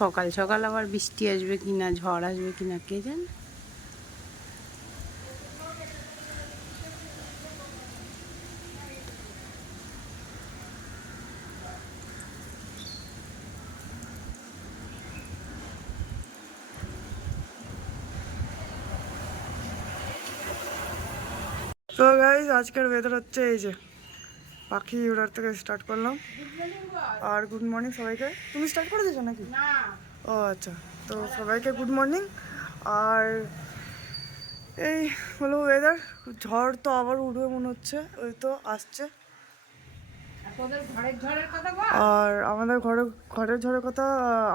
সকাল সকাল আবার বৃষ্টি আসবে কি না, ঝড় আসবে কি না, কে জানে? তো গাইজ আজকের ওয়েদার হচ্ছে এই যে। পাখি উড়ার থেকে স্টার্ট করলাম। আর গুড মর্নিং সবাইকে। তুমি স্টার্ট করে দিয়েছ নাকি? ও আচ্ছা তো সবাইকে গুড মর্নিং আর এই হলো ওয়েদার ঝড় তো আবার উঠবে মনে হচ্ছে ওই তো আসছে। আর আমাদের ঘরে ঘরের ঝড়ের কথা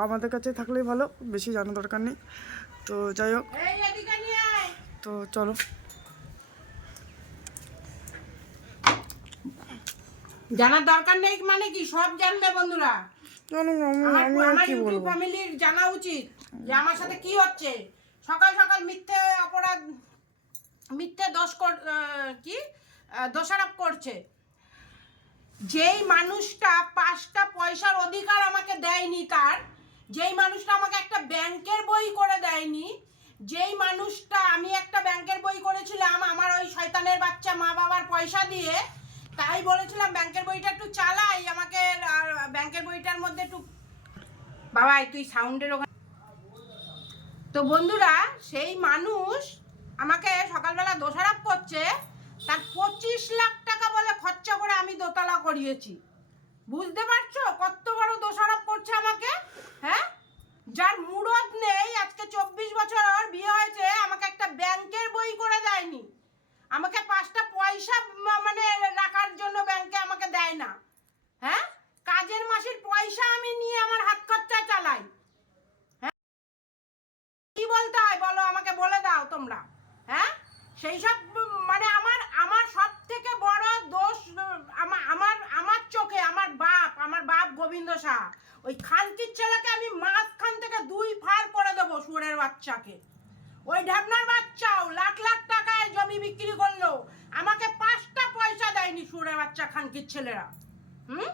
আমাদের কাছে থাকলেই ভালো বেশি জানা দরকার নেই। তো যাই হোক। তো চলো। জানার দরকার নেই মানে কি? সব জানবে বন্ধুরা। আমার ইউটিউব ফ্যামিলির জানা উচিত যে আমার সাথে কি হচ্ছে। সকাল সকাল মিথ্যে অপরাধ মিথ্যে দোষ কি? দোষারোপ করছে। যেই মানুষটা পাঁচটা পয়সার অধিকার আমাকে দেয়নি তার যেই মানুষটা আমাকে একটা ব্যাংকের বই করে দেয়নি যেই মানুষটা আমি একটা ব্যাংকের বই করেছিলাম আমার ওই শয়তানের বাচ্চা মা বাবার পয়সা দিয়ে তাই বলেছিলাম ব্যাংকের বইটা একটু চালাই, আমাকে ব্যাংকের বইটার মধ্যে একটু বাবা তুই সাউন্ডের ওখানে। তো বন্ধুরা, সেই মানুষ আমাকে সকালবেলা দোষারোপ করছে, তার পঁচিশ লাখ টাকা বলে খরচা করে আমি দোতলা করিয়েছি। বুঝতে পারছ কত বড় দোষারোপ করছে আমাকে? হ্যাঁ? যার মুরদ নেই, আজকে চব্বিশ বছর বিয়ে হয়েছে, আমাকে একটা ব্যাংকের বই করে দেয়নি। আমাকে পাঁচটা পয়সা মানে রাখার জন্য ব্যাংকে আমাকে দেয় না। হ্যাঁ? কাজের মাসের পয়সা আমি নিয়ে আমার হাত খরচা চালাই। কি বলতে হয় বলো, আমাকে বলে দাও তোমরা। হ্যাঁ? সেই সব মানে আমার আমার সব থেকে বড় দোষ আমার আমার চোখে, আমার বাপ আমার বাপ গোবিন্দ শাহ। ওই খানকির ছেলেকে আমি মাঝখান থেকে দুই ফার করে দেবো সুরের বাচ্চাকে। ওই ঢাকনার বাচ্চাও লাখ লাখ টাকায় জমি বিক্রি করল। আমাকে পাঁচটা পয়সা দেয়নি সুরের বাচ্চা খানকির ছেলেরা হুম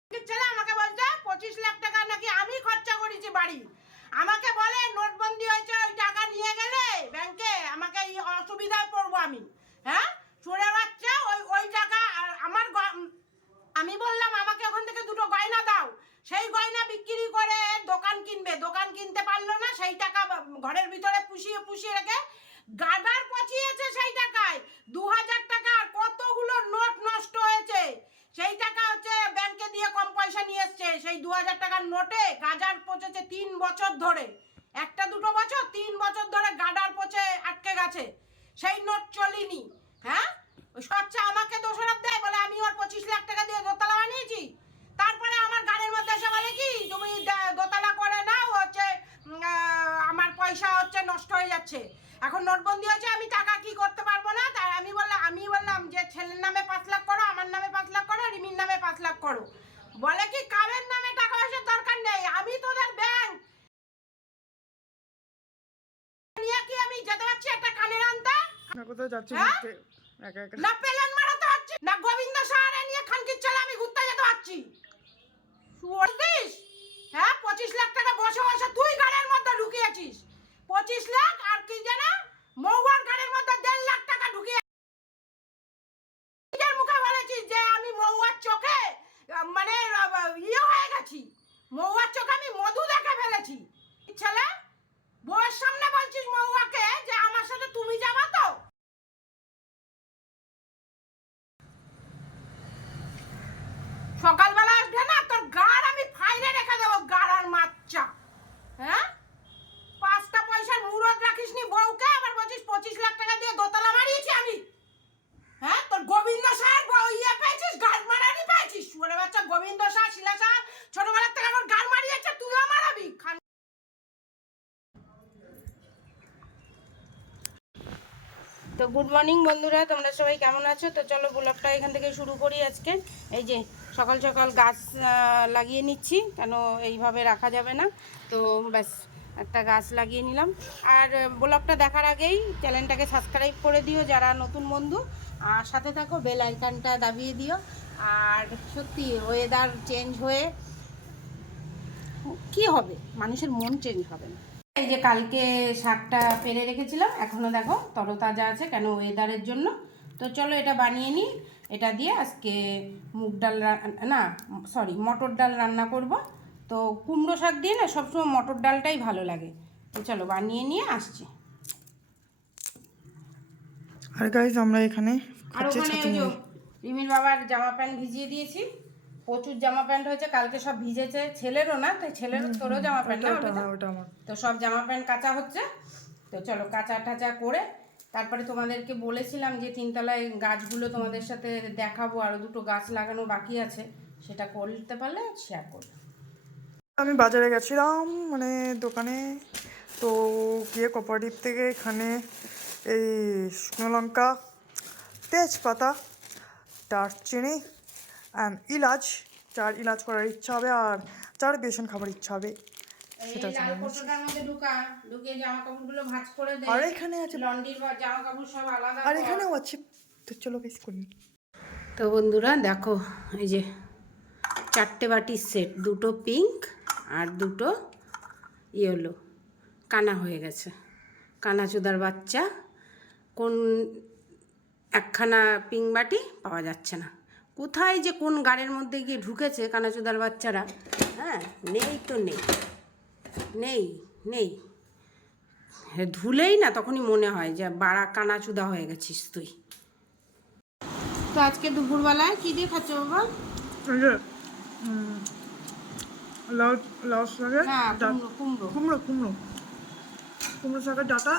খানকির ছেলে আমাকে বলছে পঁচিশ লাখ টাকা নাকি আমি খরচা করেছি বাড়ি আমাকে বলে নোটবন্দি হয়েছে ওই টাকা নিয়ে গেলে ব্যাংকে আমাকে এই অসুবিধায় পড়ব আমি হ্যাঁ চোরে বাচ্চা ওই ওই টাকা আর আমার গ- উম, আমি বললাম আমাকে ওখান থেকে দুটো গয়না দাও সেই গয়না বিক্রি করে দোকান কিনবে দোকান কিনতে পারল না সেই টাকা বা- ঘরের ভিতরে পুষিয়ে পুষিয়ে রেখে গাদার পচিয়েছে সেই টাকায় দু হাজার টাকার কতগুলো নোট নষ্ট হয়েছে সেই টাকা হচ্ছে ব্যাংকে দিয়ে কম পয়সা নিয়ে এসছে সেই দু হাজার টাকার নোটে গাজার পচেছে তিন বছর ধরে। একটা দুটো বছর, তিন বছর ধরে গাডার পচে আটকে গেছে। সেই নোট চলিনি হ্যাঁ? ওই আমাকে দোষারোপ দেয় বলে আমি ওর পঁচিশ লাখ টাকা দিয়ে দোতলা বানিয়েছি। তারপরে আমার গাড়ির মধ্যে এসে বলে কি, তুমি দোতলা করে নাও, হচ্ছে আমার পয়সা হচ্ছে নষ্ট হয়ে যাচ্ছে। এখন নোটবন্দি হয়েছে, আমি টাকা কি করতে পারব না? তাই আমি বললাম আমি বললাম যে, ছেলের নামে পাঁচ লাখ করো, আমার নামে পাঁচ লাখ করো রিমির নামে পাঁচ লাখ করো। বলে কি কাবের নামে টাকা পয়সার দরকার নেই আমি তোদের ব্যাংক নিয়ে কি আমি যেতে পারছি একটা কানের আনতে না কোথাও যাচ্ছি হ্যাঁ? ঘুরতে? একা একা? না পেলেন মারাতে পারছি না গোবিন্দ সাহারে নিয়ে খানকির ছেলে আমি ঘুরতে যেতে পারছি। হ্যাঁ পঁচিশ লাখ টাকা বসে বসে তুই গাড়ির মধ্যে ঢুকিয়েছিস পঁচিশ লাখ আর কি যেন মৌয়ার গাড়ির মধ্যে দেড় লাখ টাকা ঢুকিয়ে নিজের মুখে বলেছিস যে আমি মৌয়ার চোখে আহ, মানে আহ, ইয়ে হয়ে গেছি মৌয়ার চোখে আমি মধু দেখে ফেলেছি ছেলে বউয়ের সামনে বলছিস মৌয়াকে যে আমার সাথে তুমি যাবা তো সকালবেলা আসবে না তোর গাড় আমি ফাইলে রেখে দেবো গাড় আর মাচ্চা হ্যাঁ পাঁচটা পয়সার মুরত রাখিস নি বউকে আবার বলছিস পঁচিশ লাখ টাকা দিয়ে দোতলা মারিয়েছি আমি হ্যাঁ তোর গোবিন্দ সার ইয়ে পেয়েছিস গাড় মারানি পেয়েছিস সুরে বাচ্চা গোবিন্দ সার শিলা সার ছোটবেলার থেকে আমার গাড় মারিয়েছে তুইও মারাবি খান তো গুড মর্নিং বন্ধুরা, তোমরা সবাই কেমন আছো? তো চলো ব্লগটা এখান থেকে শুরু করি আজকে। এই যে সকাল সকাল গাছ লাগিয়ে নিচ্ছি, কেন এইভাবে রাখা যাবে না? তো ব্যাস, একটা গাছ লাগিয়ে নিলাম। আর ব্লগটা দেখার আগেই চ্যানেলটাকে সাবস্ক্রাইব করে দিও যারা নতুন বন্ধু। আর সাথে থাকো, বেল আইকানটা দাবিয়ে দিও। আর সত্যি ওয়েদার চেঞ্জ হয়ে কি হবে? মানুষের মন চেঞ্জ হবে না। এই যে কালকে শাকটা পেরে রেখেছিলাম এখনও দেখো তরতাজা আছে কেন ওয়েদারের জন্য। তো চলো এটা বানিয়ে নিই এটা দিয়ে আজকে মুগ ডাল না সরি মটর ডাল রান্না করব। তো কুমড়ো শাক দিয়ে না সবসময় মটর ডালটাই ভালো লাগে। তো চলো বানিয়ে নিয়ে আসছি। আর গাইজ আমরা এখানে আর ওখানে। রিমির বাবার জামা প্যান্ট ভিজিয়ে দিয়েছি। প্রচুর জামা প্যান্ট হয়েছে কালকে সব ভিজেছে। ছেলেরও না তাই ছেলেরও তোরও জামা প্যান্ট না তো? সব জামা প্যান্ট কাচা হচ্ছে। তো চলো কাঁচা টাচা করে তারপরে তোমাদেরকে বলেছিলাম যে তিনতলায় গাছগুলো তোমাদের সাথে দেখাবো আরও দুটো গাছ লাগানো বাকি আছে। সেটা করতে পারলে শেয়ার করব। আমি বাজারে গেছিলাম মানে দোকানে তো গিয়ে কোপারেটিভ থেকে এখানে এই শুকনো লঙ্কা তেজপাতা দারচিনি ইলাচ যার ইলাচ করার ইচ্ছা হবে আর যার বেসন খাবার ইচ্ছা হবে সেটা আর এখানে আছে আর এখানেও আছে তো চলো বেশ করি। তো বন্ধুরা দেখো এই যে চারটে বাটির সেট দুটো পিঙ্ক আর দুটো ইয়েলো। কানা হয়ে গেছে। কানাচুদার বাচ্চা কোন একখানা পিঙ্ক বাটি পাওয়া যাচ্ছে না। কোথায় যে কোন গাড়ির মধ্যে গিয়ে ঢুকেছে কানাচুদার বাচ্চারা? হ্যাঁ নেই তো নেই। নেই নেই। হ্যাঁ, ধুলেই না তখনই মনে হয় যে বাড়া কানাচুদা হয়ে গেছিস তুই। তো আজকে দুপুরবেলায় কি দিয়ে খাচ্ছ বাবা? এই যে উম, লাউ লাউ শাকের ডাল- কুমড়ো কুমড়ো। কুমড়ো কুমড়ো। শাকের ডাটা।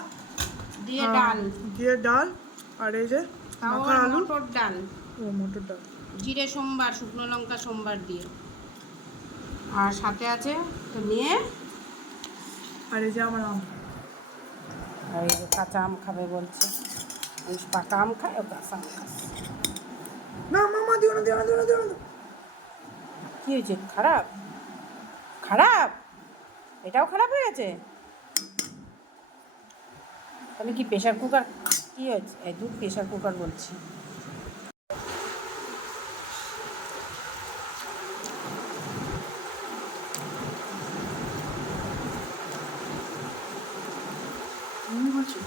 দিয়ে ডাল। দিয়ে ডাল আর এই যে আলু। ডাল। ও মটর ডাল জিরে সোমবার শুকনো লঙ্কা সোমবার দিয়ে। আর সাথে আছে তো নিয়ে আর এই যে আমার আম। আর এই যে কাঁচা আম খাবে বলছে। পাকা আম খায় ও কাঁচা আম খায়। না মামা দিও না দিও না দিও না দিও না। কী হয়েছে? খারাপ? খারাপ? এটাও খারাপ হয়ে গেছে? তাহলে কি প্রেশার কুকার কী হয়েছে? এই দুধ প্রেশার কুকার বলছি আমি বলছি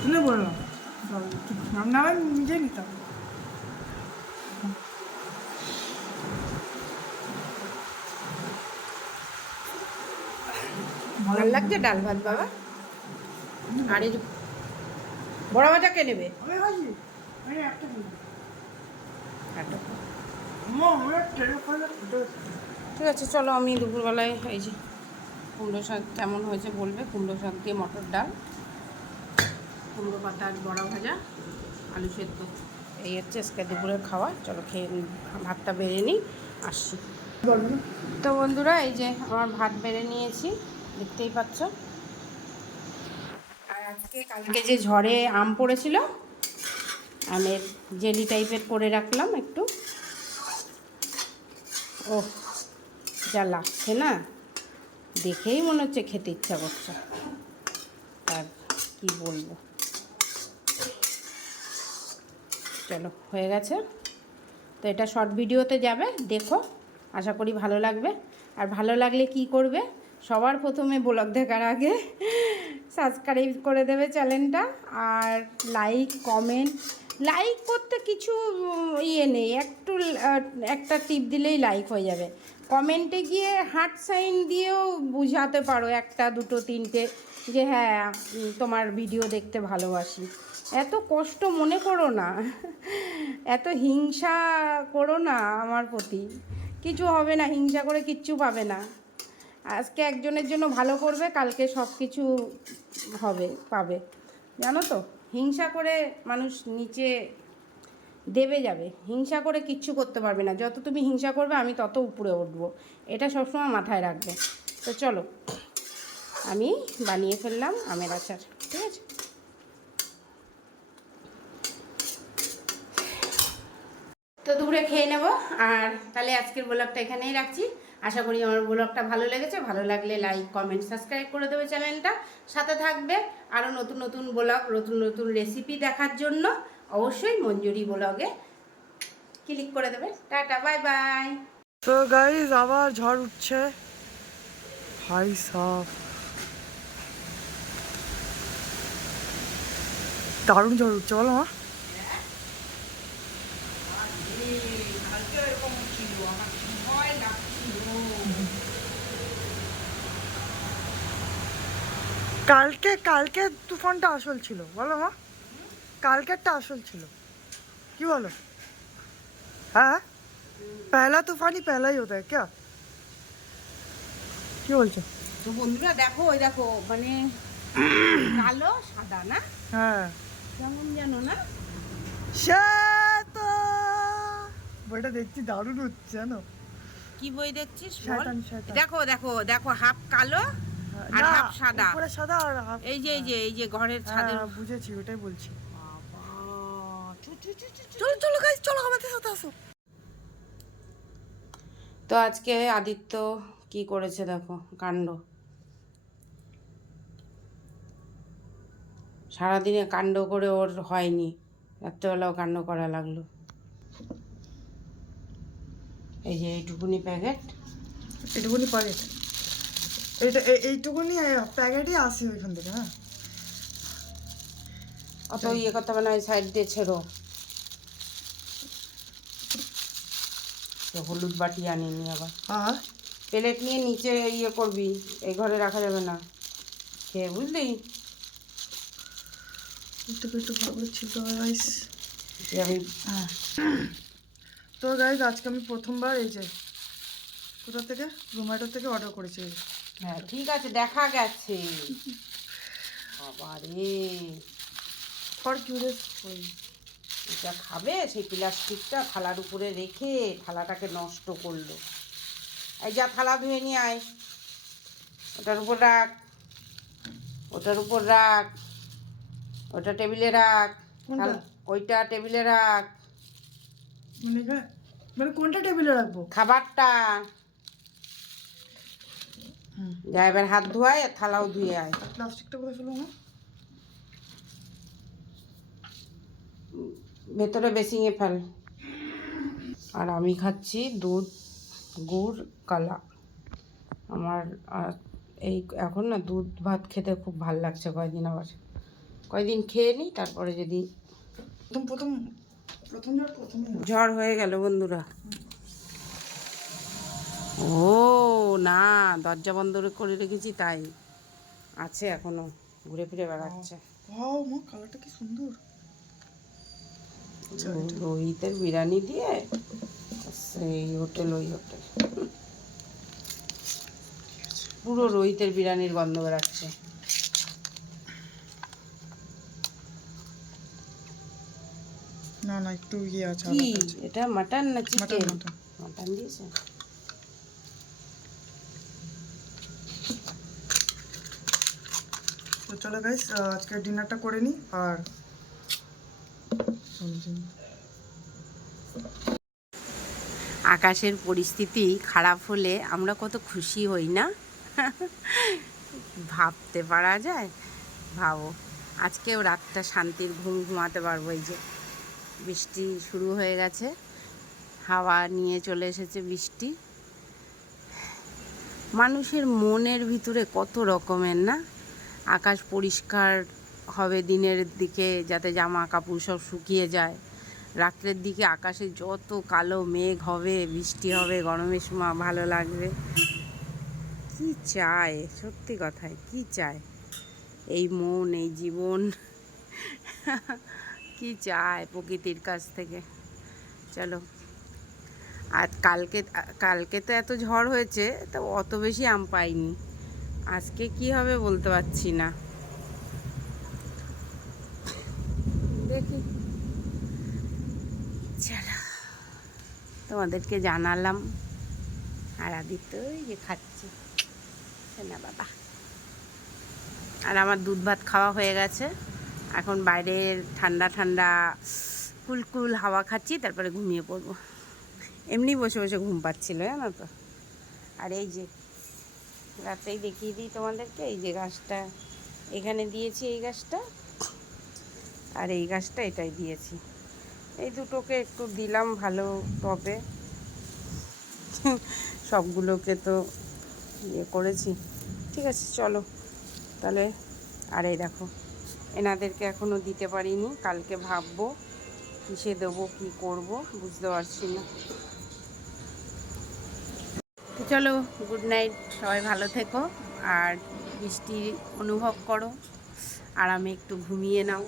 শুনে বললাম আমি নিজে নিতাম ভালো লাগছে ডাল ভাত বাবা? আর এই বড় ভাজা কে নেবে। ঠিক আছে চলো আমি দুপুরবেলায় এই যে কুমড়ো শাক কেমন হয়েছে বলবে। কুমড়ো শাক দিয়ে মটর ডাল কুমড়ো পাতা আর বড়া ভাজা। আলু সেদ্ধ। এই হচ্ছে আজকে দুপুরের খাওয়া। চলো খেয়ে ভাতটা বেড়ে নিই, আসছি। তো বন্ধুরা, এই যে আমার ভাত বেড়ে নিয়েছি, দেখতেই পাচ্ছ। আর আজকে কালকে যে ঝড়ে আম পড়েছিল, আমের জেলি টাইপের করে রাখলাম একটু। ও যা লাগছে না? দেখেই মনে হচ্ছে খেতে ইচ্ছা করছে। আর কি বলব? চলো হয়ে গেছে। তো এটা শর্ট ভিডিওতে যাবে, দেখো, আশা করি ভালো লাগবে। আর ভালো লাগলে কি করবে? সবার প্রথমে ব্লগ দেখার আগে সাবস্ক্রাইব করে দেবে চ্যানেলটা আর লাইক কমেন্ট লাইক করতে কিছু ইয়ে নেই। একটু একটা টিপ দিলেই লাইক হয়ে যাবে। কমেন্টে গিয়ে হার্ট সাইন দিয়েও বুঝাতে পারো একটা, দুটো, তিনটে। যে হ্যাঁ তোমার ভিডিও দেখতে ভালোবাসি। এত কষ্ট মনে করো না। এত হিংসা করো না আমার প্রতি। কিছু হবে না, হিংসা করে কিচ্ছু পাবে না। আজকে একজনের জন্য ভালো করবে, কালকে সব কিছু হবে, পাবে। জানো তো, হিংসা করে মানুষ নিচে দেবে যাবে। হিংসা করে কিচ্ছু করতে পারবে না। যত তুমি হিংসা করবে, আমি তত উপরে উঠবো। এটা সবসময় মাথায় রাখবে। তো চলো আমি বানিয়ে ফেললাম আমের আচার, ঠিক আছে? তো দুপুরে খেয়ে নেব, আর তাহলে আজকের ব্লগটা এখানেই রাখছি। আশা করি আমার ব্লগটা ভালো লেগেছে, ভালো লাগলে লাইক কমেন্ট সাবস্ক্রাইব করে দেবে চ্যানেলটা। সাথে থাকবে আরও নতুন নতুন ব্লগ, নতুন নতুন রেসিপি দেখার জন্য অবশ্যই মঞ্জুরি ব্লগে ক্লিক করে দেবে। টাটা বাই বাই তো গাইজ আবার ঝড় উঠছে। ভাই সাহ দারুণ জল উঠছে বলো মা। কালকে কালকে তুফানটা আসল ছিল বলো মা। কালকেরটা আসল ছিল। কি বলো? হ্যাঁ? পেলা তুফানি পেলাই হতো কে? কি বলছো? তো বন্ধুরা দেখো ওই দেখো মানে কালো সাদা না? হ্যাঁ। কেমন জানো না? বইটা দেখছি দারুণ হচ্ছে জানো? কি বই দেখছিস। দেখো দেখো দেখো হাফ কালো আর হাফ সাদা। উপরে সাদা আর হাফ এই যে এই যে এই যে ঘরের ছাদের হ্যাঁ, বুঝেছি ওটাই বলছি। চলো চলো গাইস চলো আমাদের সাথে আসো। তো আজকে আদিত্য কি করেছে দেখো কাণ্ড। সারাদিনে কাণ্ড করে ওর হয়নি। রাত্রেবেলাও কাণ্ড করা লাগল। এই যে এইটুকুনি প্যাকেট। এইটুকুনি প্যাকেট এইটা এই- এইটুকুনি প্যাকেটই আসে ওইখান থেকে হ্যাঁ। অত ইয়ে করতে হবে না ওই সাইড দিয়ে ছেড়ো। হলুদ বাটি আনিনি আবার। হ্যাঁ। প্লেট নিয়ে নিচে ইয়ে করবি এই ঘরে রাখা যাবে না। খেয়ে বুঝলি? একটু একটু ভালো ছিলতে গাইস আমি হ্যাঁ। তো গাইস আজকে আমি প্রথমবার এই যে কোথা থেকে? জোম্যাটো থেকে অর্ডার করেছি। হ্যাঁ ঠিক আছে দেখা গেছে। বাবা রে। ফর কিউরিয়াস এটা খাবে? সেই প্লাস্টিকটা থালার উপরে রেখে থালাটাকে নষ্ট করল। এই যা থালা ধুয়ে নিয়ে আয়। ওটার উপর রাখ। ওটার উপর রাখ। ওটা টেবিলে রাখ। ওইটা টেবিলে রাখ। মানে মানে কোনটা টেবিলে রাখব? খাবারটা। যা এবার হাত ধোয়ায় আর থালাও ধুয়ে আয়। প্লাস্টিকটা কোথায় ফেলব না ভেতরে বেসিংয়ে ফেল। আর আমি খাচ্ছি দুধ গুড় কালা। আমার এই এখন না দুধ ভাত খেতে খুব ভালো লাগছে কয়দিন আবার। কয়দিন খেয়ে নিই তারপরে যদি প্রথম প্রথম প্রথম ঝড় হয়ে গেল বন্ধুরা। ও না দরজা বন্ধ করে রেখেছি তাই। আছে এখনও ঘুরে ফিরে বেড়াচ্ছে। ওয়াও মা কালারটা কি সুন্দর। রোহিতের বিরিয়ানি দিয়ে সেই হোটেল ওই হোটেল। পুরো রোহিতের বিরিয়ানির গন্ধ বেরাচ্ছে না না একটু ইয়ে আছে কি? এটা মাটন না মাটন চিকেন মাটন মাটন দিয়েছে? তো চলো গাইস আজকে ডিনারটা করে নিই আর আকাশের পরিস্থিতি খারাপ হলে আমরা কত খুশি হই না? ভাবতে পারা যায়? ভাবো আজকেও রাতটা শান্তির ঘুম ঘুমাতে পারব এই যে। বৃষ্টি শুরু হয়ে গেছে। হাওয়া নিয়ে চলে এসেছে বৃষ্টি। মানুষের মনের ভিতরে কত রকমের না? আকাশ পরিষ্কার হবে দিনের দিকে যাতে জামা কাপড় সব শুকিয়ে যায়। রাত্রের দিকে আকাশে যত কালো মেঘ হবে, বৃষ্টি হবে, গরমের সময় ভালো লাগবে। কি চায়? সত্যি কথায় কি চায়? এই মন, এই জীবন। কি চায় প্রকৃতির কাছ থেকে? চলো। আর কালকে কালকে তো এত ঝড় হয়েছে, তো অত বেশি আম পাইনি। আজকে কি হবে বলতে পারছি না। দেখি। চলো। তোমাদেরকে জানালাম। আর আদিত্য যে খাচ্ছে। না বাবা। আর আমার দুধ ভাত খাওয়া হয়ে গেছে। এখন বাইরের ঠান্ডা ঠান্ডা কুলকুল হাওয়া খাচ্ছি, তারপরে ঘুমিয়ে পড়ব। এমনি বসে বসে ঘুম পাচ্ছিল, জানো তো? আর এই যে, রাতেই দেখিয়ে দিই তোমাদেরকে, এই যে গাছটা। এখানে দিয়েছি এই গাছটা, আর এই গাছটা এটাই দিয়েছি। এই দুটোকে একটু দিলাম ভালো টবে। সবগুলোকে তো ইয়ে করেছি। ঠিক আছে, চলো। তাহলে, আর এই দেখো। এনাদেরকে এখনও দিতে পারিনি। কালকে ভাববো কিসে দেবো, কি করব, বুঝতে পারছি না। চলো, গুড নাইট, সবাই ভালো থেকো। আর বৃষ্টি অনুভব করো। আরামে একটু ঘুমিয়ে নাও।